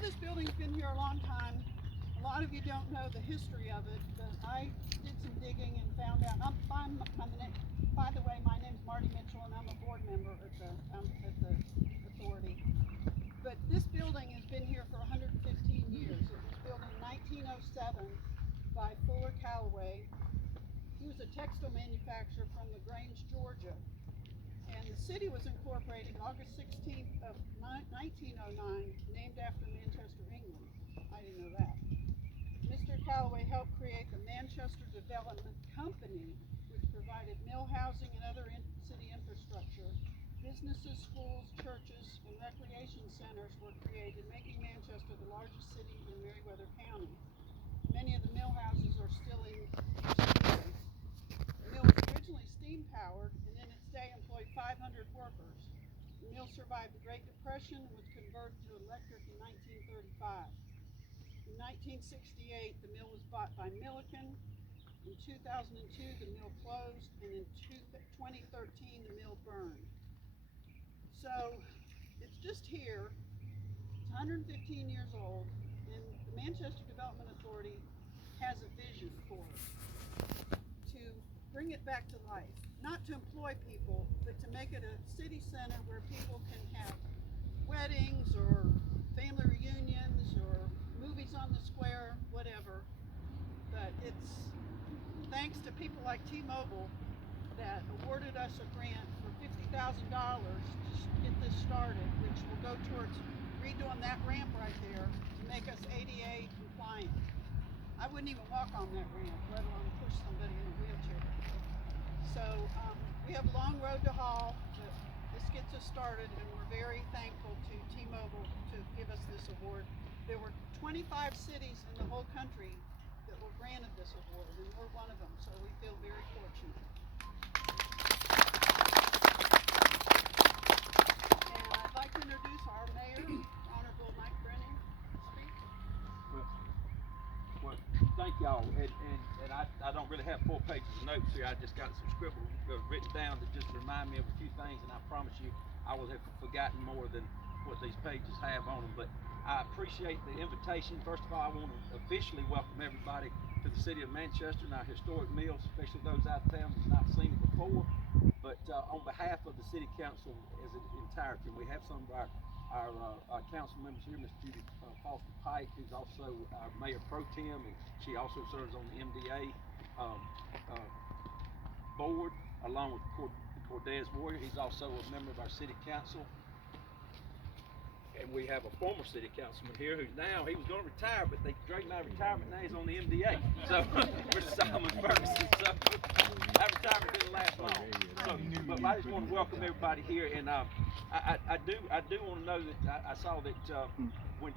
this building's been here a long time. A lot of you don't know the history of it, but I did some digging and found out. By the way, my name's Marty Mitchell, and I'm a board member at the authority. But this building has been here for 115 years. It was built in 1907 by Fuller Callaway. He was a textile manufacturer from LaGrange, Georgia. And the city was incorporated August 16th of 1909, named after Manchester, England. I didn't know that. Mr. Callaway helped create the Manchester Development Company, which provided mill housing and other city infrastructure. Businesses, schools, churches, and recreation centers were created, making Manchester the largest city in Meriwether County. Many of the mill houses are still in use today. The mill was originally steam-powered and in its day employed 500 workers. The mill survived the Great Depression and was converted to electric in 1935. In 1968, the mill was bought by Milliken. In 2002, the mill closed, and in 2013, the mill burned. So it's just here. It's 115 years old, and the Manchester Development Authority has a vision for it, to bring it back to life. Not to employ people, but to make it a city center where people can have weddings or family reunions or movies on the square, whatever. But it's thanks to people like T-Mobile that awarded us a grant for $50,000 to get this started, which will go towards redoing that ramp right there to make us ADA compliant. I wouldn't even walk on that ramp, let alone push somebody in a wheelchair. So we have a long road to haul, but this gets us started, and we're very thankful to T-Mobile to give us this award. There were 25 cities in the whole country that were granted this award, and we're one of them, so we feel very fortunate. And I'd like to introduce our mayor, Honorable Mike Brennan, to speak. Well, thank y'all, and I don't really have 4 pages of notes here. I just got some scribble written down to just remind me of a few things, and I promise you I will have forgotten more than what these pages have on them. But I appreciate the invitation. First of all, I want to officially welcome everybody to the city of Manchester and our historic mills, especially those out of town that's not seen it before. But on behalf of the city council as an entirety, we have some of our council members here, Ms. Judy Foster Pike, who's also our mayor pro tem, and she also serves on the MDA board, along with Cordez Warrior. He's also a member of our city council. And we have a former city councilman here who's now, he was going to retire, but they dragged him out of retirement. Now he's on the MDA. So, we're Solomon Ferguson. So, that retirement didn't last long. So, but I just want to welcome everybody here. And I do want to know that I saw that when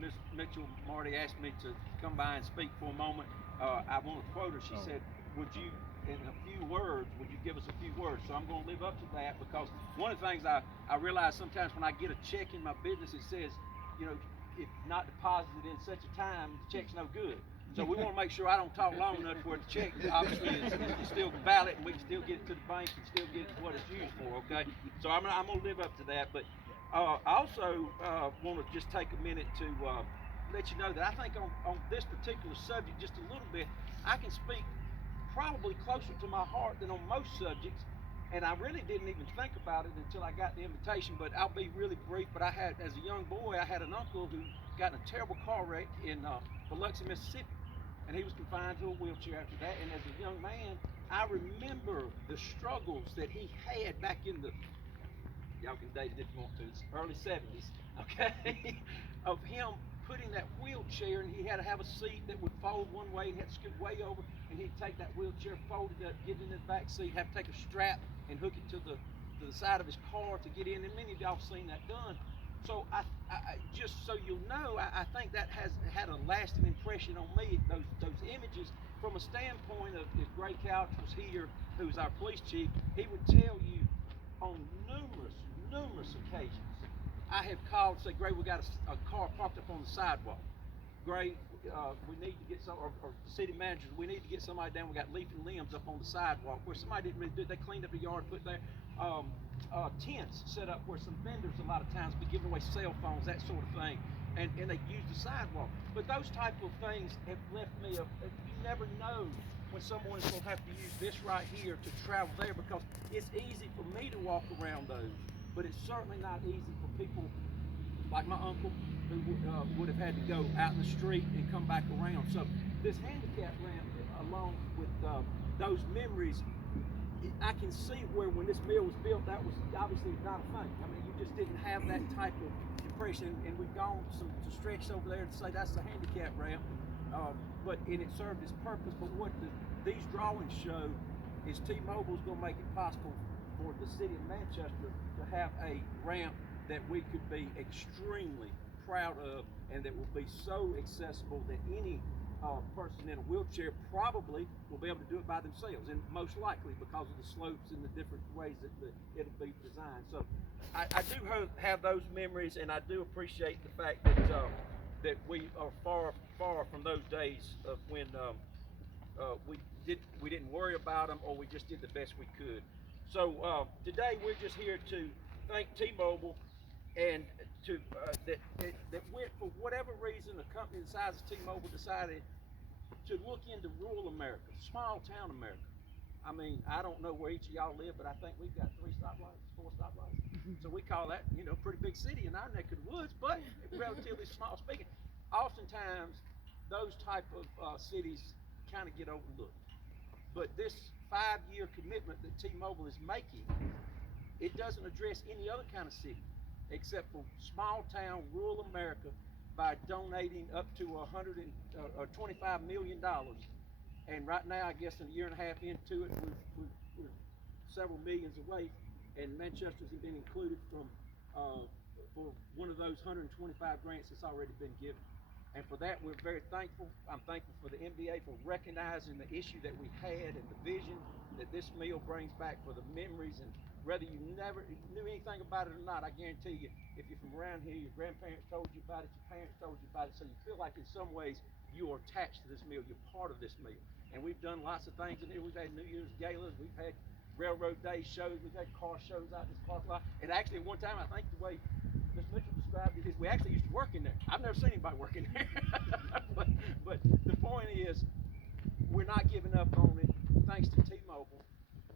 Ms. Mitchell Marty asked me to come by and speak for a moment, I want to quote her. She said, would you, in a few words, would you give us a few words? So I'm going to live up to that, because one of the things I realize sometimes when I get a check in my business, it says, you know, if not deposited in such a time, the check's no good. So we want to make sure I don't talk long enough where the check obviously is still valid, and we can still get it to the bank and still get it to what it's used for, okay? So I'm going to live up to that. But I also want to just take a minute to let you know that I think on this particular subject, just a little bit, I can speak probably closer to my heart than on most subjects, and I really didn't even think about it until I got the invitation. But I'll be really brief. But as a young boy, I had an uncle who got in a terrible car wreck in Biloxi, Mississippi, and he was confined to a wheelchair after that. And as a young man, I remember the struggles that he had back in the, y'all can date it if you want to, it's early 70s, okay, of him putting that wheelchair, and he had to have a seat that would fold one way, and he had to scoot way over, and he'd take that wheelchair, fold it up, get in the back seat, have to take a strap and hook it to the side of his car to get in, and many of y'all have seen that done. So I just so you'll know, I think that has had a lasting impression on me, those images, from a standpoint of, if Gray Couch was here, who's our police chief, he would tell you on numerous occasions, I have called and say, Gray, we got a car parked up on the sidewalk. Gray, we need to get some, or the city manager, we need to get somebody down. We got leaf and limbs up on the sidewalk, where somebody didn't really do it. They cleaned up the yard, put their tents set up where some vendors a lot of times be giving away cell phones, that sort of thing. and they use the sidewalk. But those type of things have left me, you never know when someone is going to have to use this right here to travel there, because it's easy for me to walk around those, but it's certainly not easy for people like my uncle, who would have had to go out in the street and come back around. So this handicap ramp, along with those memories, I can see where when this mill was built, that was obviously not a thing. I mean, you just didn't have that type of impression, and we've gone to stretch over there to say that's the handicap ramp, and it served its purpose. But what these drawings show is T-Mobile's going to make it possible for the city of Manchester to have a ramp that we could be extremely proud of, and that will be so accessible that any person in a wheelchair probably will be able to do it by themselves, and most likely because of the slopes and the different ways that it'll be designed. So I do have those memories, and I do appreciate the fact that that we are far from those days of when we didn't worry about them, or we just did the best we could. So today we're just here to thank T-Mobile, and to that we're, for whatever reason, a company the size of T-Mobile decided to look into rural America, small town America. I mean, I don't know where each of y'all live, but I think we've got 4 stoplights. So we call that, pretty big city in our neck of the woods, but relatively small speaking. Oftentimes, those type of cities kind of get overlooked. But this 5-year commitment that T-Mobile is making, it doesn't address any other kind of city except for small town rural America, by donating up to $125 million. And right now, I guess in a year and a half into it, we're several millions away, and Manchester's been included for one of those 125 grants that's already been given. And for that, we're very thankful. I'm thankful for the MDA for recognizing the issue that we had and the vision that this meal brings back for the memories. And whether you never knew anything about it or not, I guarantee you, if you're from around here, your grandparents told you about it, your parents told you about it, so you feel like in some ways you are attached to this meal, you're part of this meal. And we've done lots of things in here. We've had New Year's galas, we've had Railroad Day shows, we've had car shows out in this parking lot. And actually, at one time, I think the way Ms. Mitchell described it is we actually used to work in there. I've never seen anybody working there. but the point is, we're not giving up on it, thanks to T-Mobile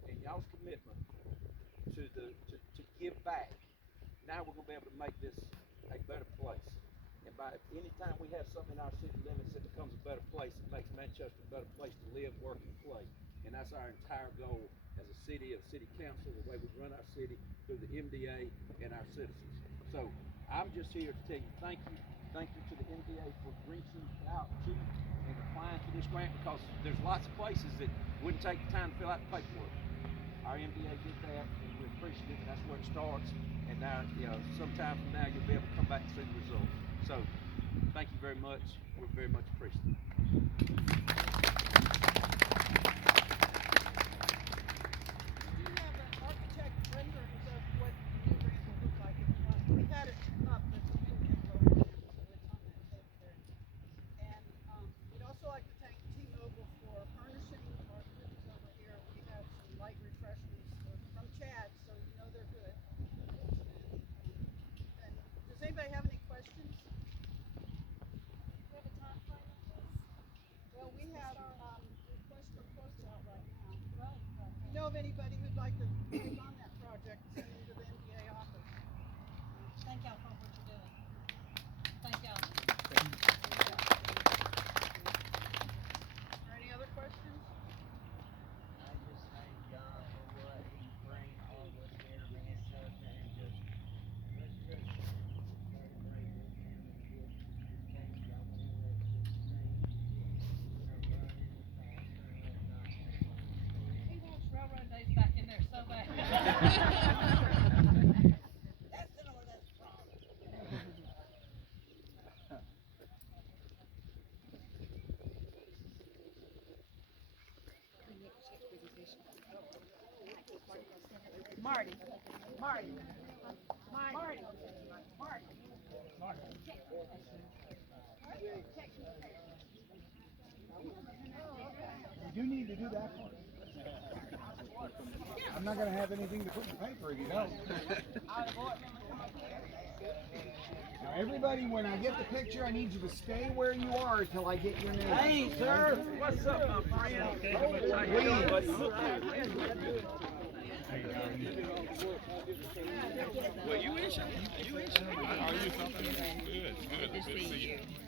and y'all's commitment to give back. Now we're going to be able to make this a better place. And by any time we have something in our city limits that becomes a better place, it makes Manchester a better place to live, work, and play. And that's our entire goal as a city council, the way we run our city through the MDA and our citizens. So I'm just here to tell you thank you. Thank you to the MDA for reaching out to and applying for this grant, because there's lots of places that wouldn't take the time to fill out the paperwork. Our MDA did that, and we're appreciative, and that's where it starts. And now, sometime from now, you'll be able to come back and see the results. So, thank you very much. We're very much appreciative. Anybody have any questions? We have a time frame on this? Well, we have requests for quotes out right now. Right. If you know of anybody who'd like to take on that project, send them to the MDA office. Thank y'all for what you're doing. Thank y'all. Are any other questions? I just thank God for what He brings all of us here to Manchester, and just let's just celebrate with Him and give thanks. I want to let this thing, run any faster and whatnot. He wants railroad days back in there so bad. That's the Lord, that's wrong. Marty. You do need to do that part. I'm not going to have anything to put in the paper if you don't. everybody, when I get the picture, I need you to stay where you are till I get your name. Hey, sir. What's up, my friend? How you doing, buddy? Look good. Well, you in, Sean? You in, Sean? Are you something? Good, good. Good to see you.